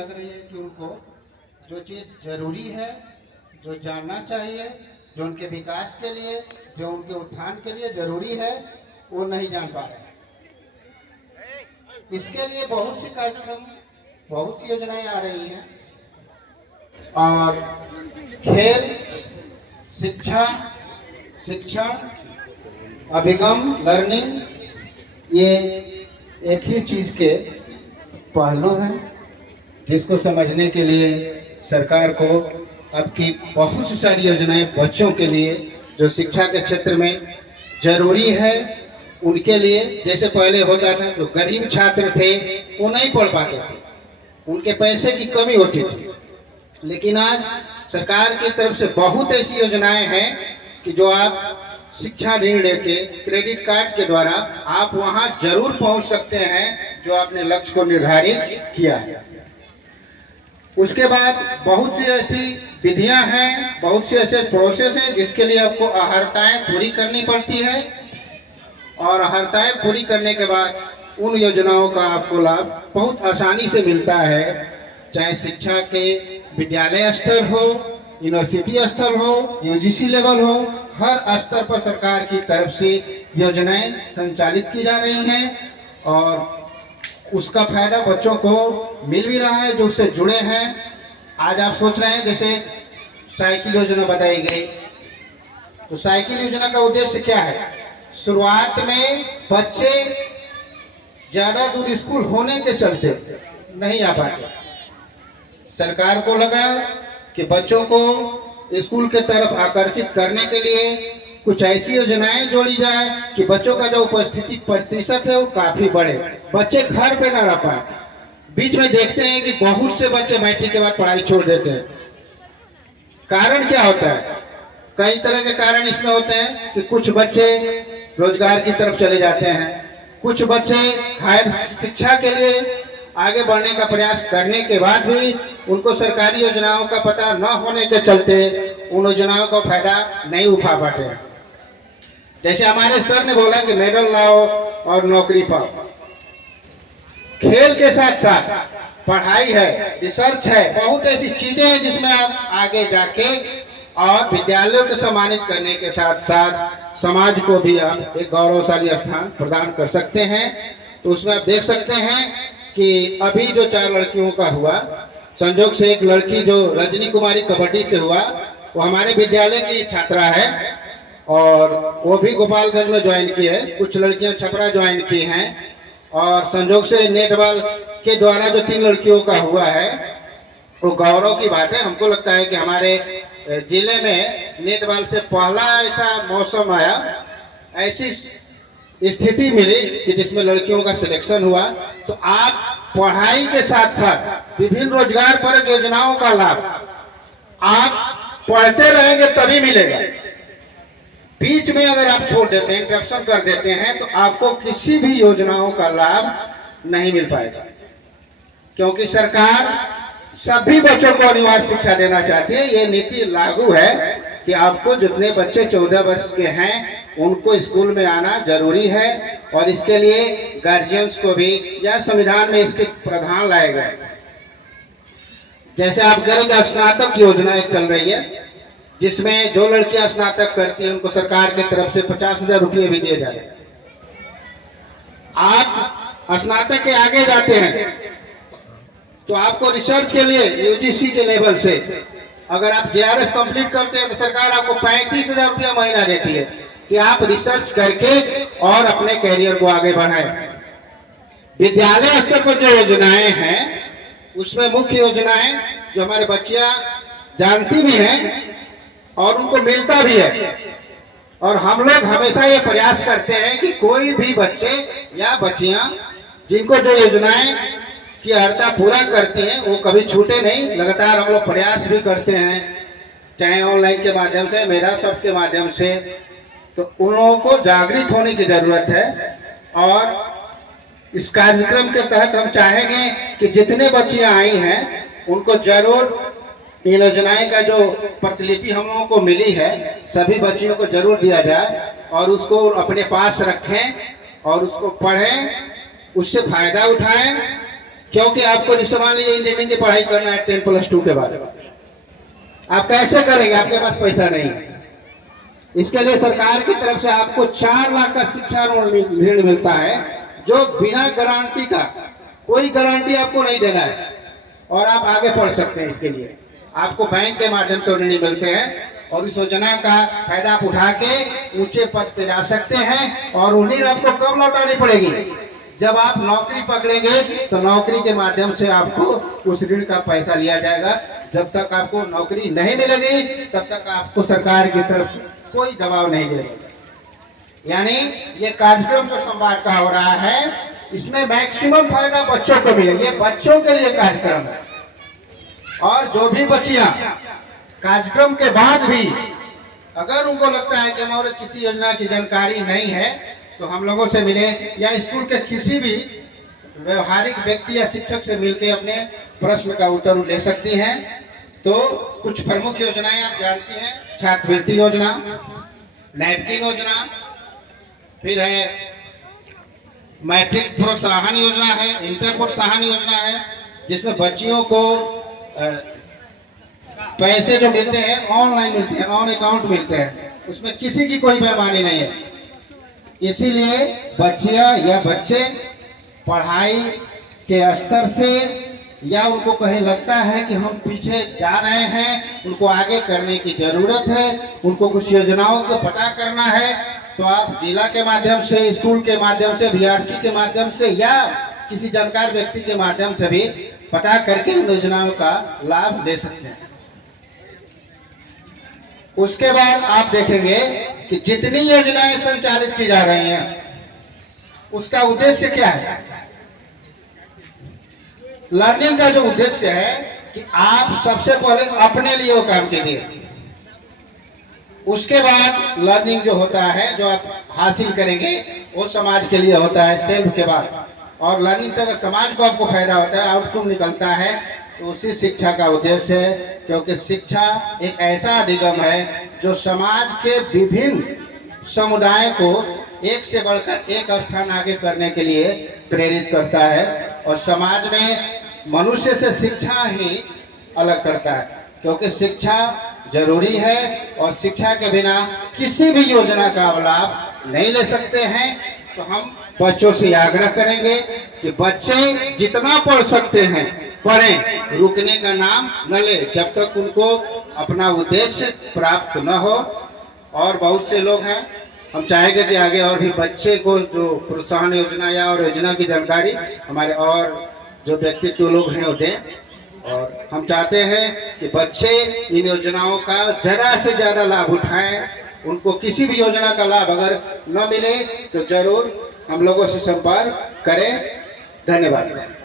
लग रही है कि उनको जो चीज़ जरूरी है, जो जानना चाहिए, जो उनके विकास के लिए, जो उनके उत्थान के लिए जरूरी है, वो नहीं जान पा रहे। इसके लिए बहुत सी कार्यक्रम, बहुत सी योजनाएं आ रही हैं और खेल, शिक्षा, शिक्षण, अभिगम, लर्निंग, ये एक ही चीज के पहलू हैं जिसको समझने के लिए सरकार को अब की बहुत सी सारी योजनाएं बच्चों के लिए जो शिक्षा के क्षेत्र में जरूरी है उनके लिए, जैसे पहले होता था जो गरीब छात्र थे वो नहीं पढ़ पाते थे, उनके पैसे की कमी होती थी, लेकिन आज सरकार की तरफ से बहुत ऐसी योजनाएं हैं कि जो आप शिक्षा ऋण लेके क्रेडिट कार्ड के द्वारा आप वहां जरूर पहुंच सकते हैं जो आपने लक्ष्य को निर्धारित किया है। उसके बाद बहुत सी ऐसी विधियां हैं, बहुत से ऐसे प्रोसेस हैं जिसके लिए आपको अहर्ताएं पूरी करनी पड़ती है और अहर्ताएं पूरी करने के बाद उन योजनाओं का आपको लाभ बहुत आसानी से मिलता है, चाहे शिक्षा के विद्यालय स्तर हो, यूनिवर्सिटी स्तर हो, यूजीसी लेवल हो, हर स्तर पर सरकार की तरफ से योजनाएं संचालित की जा रही हैं और उसका फायदा बच्चों को मिल भी रहा है जो उससे जुड़े हैं। आज आप सोच रहे हैं जैसे साइकिल योजना बताई गई, तो साइकिल योजना का उद्देश्य क्या है? शुरुआत में बच्चे ज्यादा दूर स्कूल होने के चलते नहीं आ पाते, सरकार को लगा कि बच्चों को स्कूल के तरफ आकर्षित करने के लिए कुछ ऐसी योजनाएं जोड़ी जाए कि बच्चों का जो उपस्थिति प्रतिशत है वो काफी बढ़े, बच्चे घर पे ना रह पाए। बीच में देखते हैं कि बहुत से बच्चे मैट्रिक के बाद पढ़ाई छोड़ देते हैं। कारण क्या होता है? कई तरह के कारण इसमें होते हैं कि कुछ बच्चे रोजगार की तरफ चले जाते हैं, कुछ बच्चे हायर शिक्षा के लिए आगे बढ़ने का प्रयास करने के बाद भी उनको सरकारी योजनाओं का पता न होने के चलते उन योजनाओं का फायदा नहीं उठा पाते। जैसे हमारे सर ने बोला कि मेडल लाओ और नौकरी पाओ, खेल के साथ साथ पढ़ाई है, रिसर्च है, बहुत ऐसी चीजें हैं जिसमें आप आगे जाके और विद्यालयों को सम्मानित करने के साथ साथ समाज को भी आप एक गौरवशाली स्थान प्रदान कर सकते हैं। तो उसमें आप देख सकते हैं कि अभी जो 4 लड़कियों का हुआ, संजोग से एक लड़की जो रजनी कुमारी कबड्डी से हुआ वो हमारे विद्यालय की छात्रा है और वो भी गोपालगंज में ज्वाइन की है, कुछ लड़कियां छपरा ज्वाइन की हैं और संजोग से नेटबॉल के द्वारा जो 3 लड़कियों का हुआ है वो गौरव की बात है। हमको लगता है कि हमारे जिले में नेटबॉल से पहला ऐसा मौसम आया, ऐसी स्थिति मिली कि जिसमें लड़कियों का सिलेक्शन हुआ। तो आप पढ़ाई के साथ साथ विभिन्न रोजगार परक योजनाओं का लाभ आप पढ़ते रहेंगे तभी मिलेगा। बीच में अगर आप छोड़ देते हैं, इंटरप्शन कर देते हैं, तो आपको किसी भी योजनाओं का लाभ नहीं मिल पाएगा, क्योंकि सरकार सभी बच्चों को अनिवार्य शिक्षा देना चाहती है। ये नीति लागू है कि आपको जितने बच्चे 14 वर्ष के हैं उनको स्कूल में आना जरूरी है और इसके लिए गार्जियंस को भी या संविधान में इसके प्रावधान लाए गए। जैसे आप करेंगे, स्नातक योजना एक चल रही है जिसमें जो लड़कियां स्नातक करती हैं उनको सरकार की तरफ से 50,000 रुपये भी दिए जा रहे हैं। आप स्नातक के आगे जाते हैं तो आपको रिसर्च के लिए यूजीसी के लेवल से अगर आप जेआरएफ कंप्लीट करते हैं तो सरकार आपको 35,000 रुपया महीना देती है कि आप रिसर्च करके और अपने कैरियर को आगे बढ़ाएं। विद्यालय स्तर पर जो योजनाएं हैं उसमें मुख्य योजनाएं जो हमारे बच्चियां जानती भी हैं और उनको मिलता भी है, और हम लोग हमेशा ये प्रयास करते हैं कि कोई भी बच्चे या बच्चियां जिनको जो योजनाएं की अर्हता पूरा करती हैं वो कभी छूटे नहीं। लगातार हम लोग प्रयास भी करते हैं, चाहे ऑनलाइन के माध्यम से, मेरा सब के माध्यम से। तो उन लोगों को जागृत होने की जरूरत है और इस कार्यक्रम के तहत हम चाहेंगे कि जितने बच्चियां आई हैं उनको जरूर ये योजनाएं का जो प्रतिलिपि हम लोगों को मिली है सभी बच्चियों को जरूर दिया जाए और उसको अपने पास रखें और उसको पढ़ें, उससे फायदा उठाएं क्योंकि आपको जैसे मान लीजिए इंजीनियरिंग की पढ़ाई करना है 10+2 के बाद, आप कैसे करेंगे? आपके पास पैसा नहीं है। इसके लिए सरकार की तरफ से आपको 4 लाख का शिक्षा ऋण मिलता है, जो बिना गारंटी का, कोई गारंटी आपको नहीं देना है, और आप आगे पढ़ सकते हैं। इसके लिए आपको बैंक के माध्यम से ऋण मिलते हैं, और इस योजना का फायदा आप उठा के ऊंचे पद पे जा सकते हैं। और उन्हें आपको कब लौटानी पड़ेगी? जब आप नौकरी पकड़ेंगे तो नौकरी के माध्यम से आपको उस ऋण का पैसा लिया जाएगा। जब तक आपको नौकरी नहीं मिलेगी तब तक आपको सरकार की तरफ से कोई दबाव नहीं देगा। यानी ये कार्यक्रम जो संवाद का हो रहा है, इसमें मैक्सिमम फायदा बच्चों को मिले। ये बच्चों के लिए कार्यक्रम है। और जो भी बच्चियां कार्यक्रम के बाद भी अगर उनको लगता है कि हमारे किसी योजना की जानकारी नहीं है, तो हम लोगों से मिले, या स्कूल के किसी भी व्यवहारिक व्यक्ति या शिक्षक से मिलकर अपने प्रश्न का उत्तर ले सकती हैं। तो कुछ प्रमुख योजनाएं आप जानती हैं: छात्रवृत्ति योजना, नैपकिन योजना, फिर है मैट्रिक प्रोत्साहन योजना है, इंटर प्रोत्साहन योजना है, जिसमें बच्चियों को पैसे जो मिलते हैं ऑनलाइन मिलते हैं, ऑन अकाउंट मिलते हैं, उसमें किसी की कोई बेईमानी नहीं है। इसीलिए बच्चियां या बच्चे पढ़ाई के स्तर से, या उनको कहीं लगता है कि हम पीछे जा रहे हैं, उनको आगे करने की जरूरत है, उनको कुछ योजनाओं को पता करना है, तो आप जिला के माध्यम से, स्कूल के माध्यम से, बीआरसी के माध्यम से, या किसी जानकार व्यक्ति के माध्यम से भी पता करके इन योजनाओं का लाभ ले सकते हैं। उसके बाद आप देखेंगे कि जितनी योजनाएं संचालित की जा रही हैं, उसका उद्देश्य क्या है? लर्निंग का जो उद्देश्य है कि आप सबसे पहले अपने लिए वो काम कीजिए। उसके बाद लर्निंग जो होता है, जो आप हासिल करेंगे, वो समाज के लिए होता है, सेल्फ के बाद। और लर्निंग से अगर समाज को आपको फायदा होता है, आउटकम निकलता है, तो उसी शिक्षा का उद्देश्य है। क्योंकि शिक्षा एक ऐसा अधिगम है जो समाज के विभिन्न समुदाय को एक से बढ़कर एक स्थान आगे करने के लिए प्रेरित करता है। और समाज में मनुष्य से शिक्षा ही अलग करता है, क्योंकि शिक्षा जरूरी है, और शिक्षा के बिना किसी भी योजना का लाभ नहीं ले सकते हैं। तो हम बच्चों से आग्रह करेंगे कि बच्चे जितना पढ़ सकते हैं पढ़ें, रुकने का नाम न ले जब तक उनको अपना उद्देश्य प्राप्त न हो। और बहुत से लोग हैं, हम चाहेंगे कि आगे और भी बच्चे को जो प्रोत्साहन योजना या और योजना की जानकारी हमारे और जो व्यक्तित्व लोग हैं वो दें। और हम चाहते हैं कि बच्चे इन योजनाओं का ज़्यादा से ज़्यादा लाभ उठाएं। उनको किसी भी योजना का लाभ अगर न मिले तो जरूर हम लोगों से संपर्क करें। धन्यवाद।